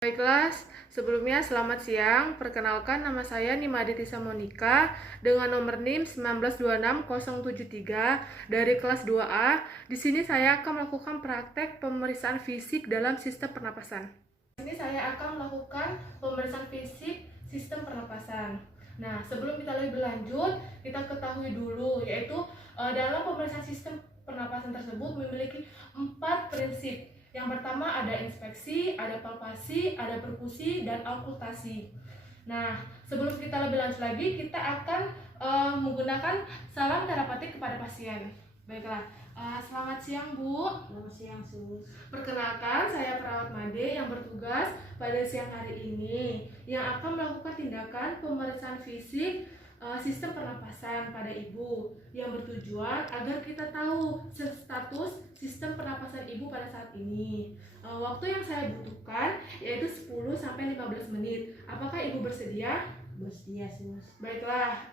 Baiklah, sebelumnya selamat siang. Perkenalkan, nama saya Nimade Tisa Monika dengan nomor NIM 1926073 dari kelas 2A. Di sini saya akan melakukan praktek pemeriksaan fisik dalam sistem pernapasan. Di sini saya akan melakukan pemeriksaan fisik sistem pernapasan. Nah, sebelum kita lebih lanjut, kita ketahui dulu yaitu dalam pemeriksaan sistem pernapasan tersebut memiliki 4 prinsip. Yang pertama ada inspeksi, ada palpasi, ada perkusi, dan okultasi. Nah, sebelum kita lebih lanjut lagi, kita akan menggunakan salam terapatik kepada pasien. Baiklah, selamat siang Bu. Selamat siang, Sus. Perkenalkan, saya perawat Made yang bertugas pada siang hari ini yang akan melakukan tindakan pemeriksaan fisik sistem pernapasan pada ibu yang bertujuan agar kita tahu status sistem pernapasan ibu pada saat ini. Waktu yang saya butuhkan yaitu 10-15 menit. Apakah ibu bersedia? Bersedia, Sus. Baiklah,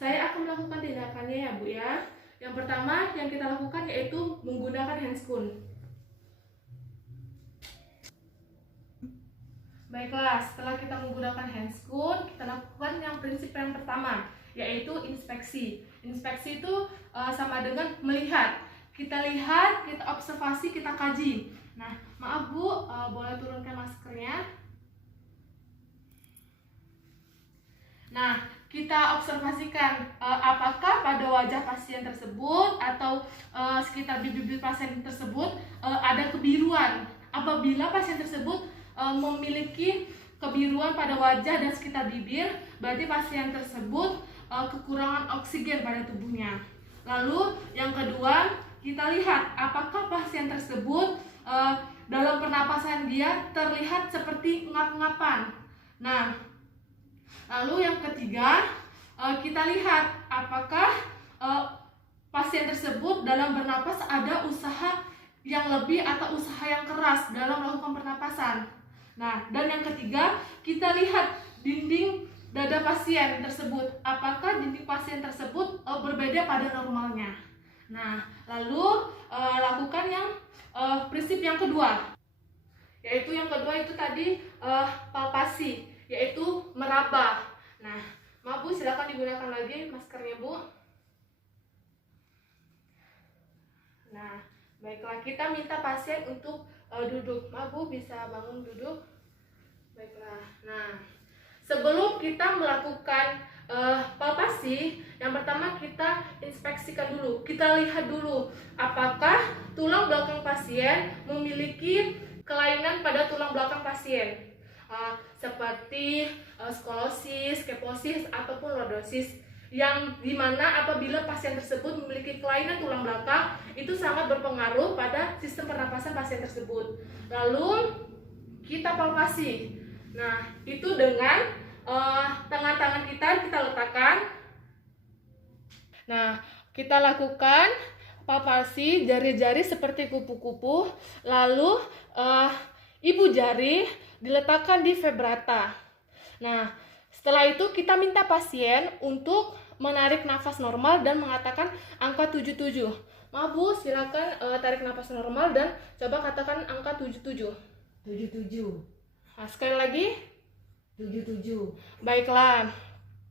saya akan melakukan tindakannya ya Bu ya. Yang pertama yang kita lakukan yaitu menggunakan handscoon. Baiklah, setelah kita menggunakan handscoon, kita lakukan yang prinsip yang pertama, yaitu inspeksi. Inspeksi itu sama dengan melihat. Kita lihat, kita observasi, kita kaji. Nah, maaf Bu, boleh turunkan maskernya. Nah, kita observasikan apakah pada wajah pasien tersebut atau sekitar bibir pasien tersebut ada kebiruan. Apabila pasien tersebut memiliki kebiruan pada wajah dan sekitar bibir, berarti pasien tersebut kekurangan oksigen pada tubuhnya. Lalu yang kedua, kita lihat apakah pasien tersebut dalam pernapasan dia terlihat seperti ngap-ngapan. Nah, lalu yang ketiga, kita lihat apakah pasien tersebut dalam bernapas ada usaha yang lebih atau usaha yang keras dalam melakukan pernapasan. Nah, dan yang ketiga, kita lihat dinding dada pasien tersebut. Apakah dinding pasien tersebut berbeda pada normalnya? Nah, lalu lakukan yang prinsip yang kedua. Yaitu yang kedua itu tadi palpasi, yaitu meraba. Nah, maaf Bu, silakan digunakan lagi maskernya Bu. Nah, baiklah, kita minta pasien untuk duduk. Maaf Bu, bisa bangun duduk. Baiklah. Nah, sebelum kita melakukan palpasi, yang pertama kita inspeksikan dulu. Kita lihat dulu apakah tulang belakang pasien memiliki kelainan pada tulang belakang pasien. Seperti skolosis, keposis, ataupun lordosis, yang dimana apabila pasien tersebut memiliki kelainan tulang belakang itu sangat berpengaruh pada sistem pernapasan pasien tersebut. Lalu kita palpasi. Nah, itu dengan tangan-tangan kita letakkan. Nah, kita lakukan palpasi jari-jari seperti kupu-kupu. Lalu ibu jari diletakkan di vibrata. Nah, setelah itu kita minta pasien untuk menarik nafas normal dan mengatakan angka 77. Maaf Bu, silakan tarik nafas normal dan coba katakan angka 77. 77. Nah, sekali lagi 77. Baiklah.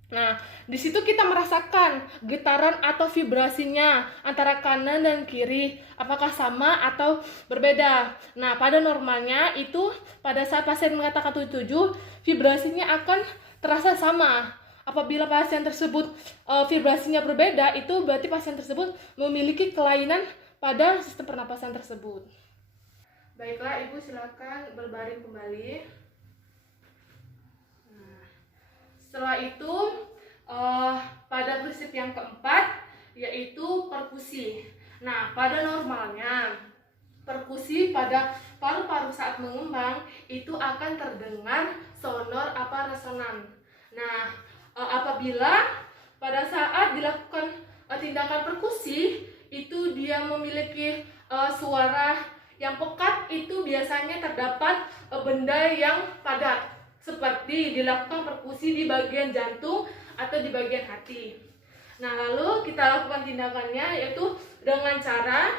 Nah, di situ kita merasakan getaran atau vibrasinya antara kanan dan kiri, apakah sama atau berbeda. Nah, pada normalnya itu pada saat pasien mengatakan 77, vibrasinya akan terasa sama. Apabila pasien tersebut vibrasinya berbeda, itu berarti pasien tersebut memiliki kelainan pada sistem pernapasan tersebut. Baiklah, Ibu silakan berbaring kembali. Nah, setelah itu pada prinsip yang keempat yaitu perkusi. Nah, pada normalnya perkusi pada paru-paru saat mengembang itu akan terdengar sonor apa resonan. Nah, apabila pada saat dilakukan tindakan perkusi itu dia memiliki suara yang pekat, itu biasanya terdapat benda yang padat seperti dilakukan perkusi di bagian jantung atau di bagian hati. Nah, lalu kita lakukan tindakannya yaitu dengan cara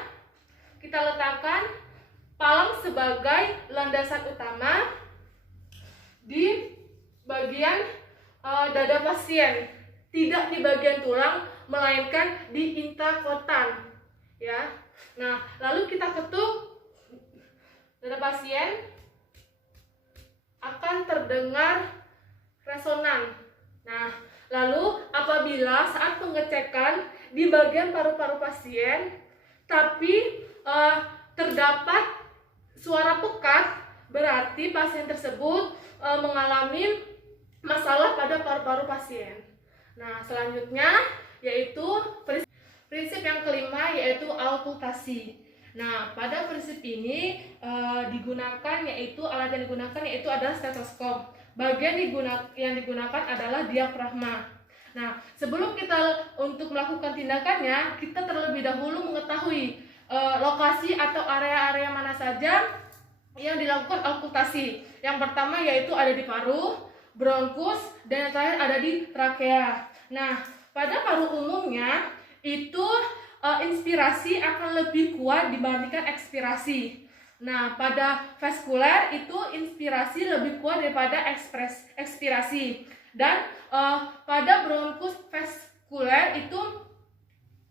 kita letakkan palang sebagai landasan utama bagian dada pasien, tidak di bagian tulang, melainkan di interkotan, ya. Nah, lalu kita ketuk dada pasien, akan terdengar resonan. Nah, lalu apabila saat pengecekan di bagian paru-paru pasien, tapi terdapat suara pekat, berarti pasien tersebut mengalami masalah pada paru-paru pasien. Nah, selanjutnya yaitu prinsip yang kelima, yaitu auskultasi. Nah, pada prinsip ini digunakan yaitu alat yang digunakan yaitu adalah stetoskop. Bagian yang digunakan adalah diafragma. Nah, sebelum kita untuk melakukan tindakannya, kita terlebih dahulu mengetahui lokasi atau area-area mana saja yang dilakukan auskultasi. Yang pertama yaitu ada di paru, bronkus, dan yang terakhir ada di trakea. Nah, pada paru umumnya itu inspirasi akan lebih kuat dibandingkan ekspirasi. Nah, pada vaskuler itu inspirasi lebih kuat daripada ekspirasi. Dan pada bronkus vaskuler itu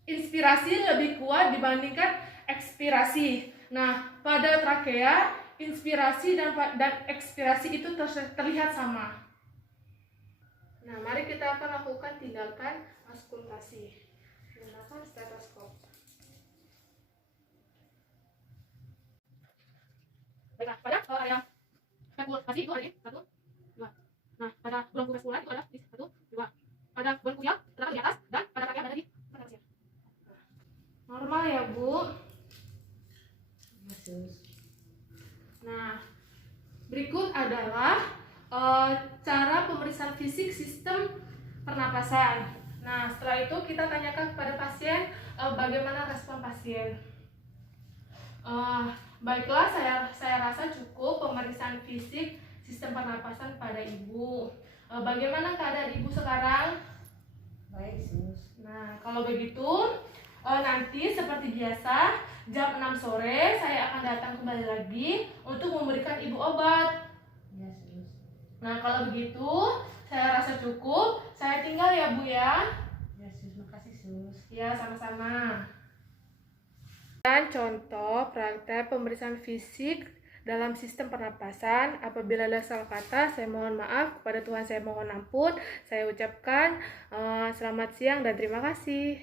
inspirasi lebih kuat dibandingkan ekspirasi. Nah, pada trakea inspirasi dan ekspirasi itu terlihat sama. Nah, mari kita akan lakukan tindakan auskultasi. Menggunakan stetoskop. Baiklah, pada area vaskulasi itu ada di 1, 2. Nah, pada bronkus vaskular itu ada di 1, 2. Pada bronkusial terdapat di atas dan pada trakea ada di atas. Normal ya, Bu. Nah, berikut adalah cara pemeriksaan fisik sistem pernapasan. Nah, setelah itu kita tanyakan kepada pasien bagaimana respon pasien. Baiklah, saya rasa cukup pemeriksaan fisik sistem pernapasan pada Ibu. Bagaimana keadaan Ibu sekarang? Baik, Sus. Nah, kalau begitu nanti seperti biasa jam 6 sore saya akan datang kembali lagi untuk memberikan Ibu obat. Ya, Sus. Nah, kalau begitu saya rasa cukup. Saya tinggal ya, Bu ya. Ya, Sus. Makasih, Sus. Ya, sama-sama. Dan contoh praktek pemeriksaan fisik dalam sistem pernapasan. Apabila ada salah kata, saya mohon maaf. Kepada Tuhan saya mohon ampun. Saya ucapkan selamat siang dan terima kasih.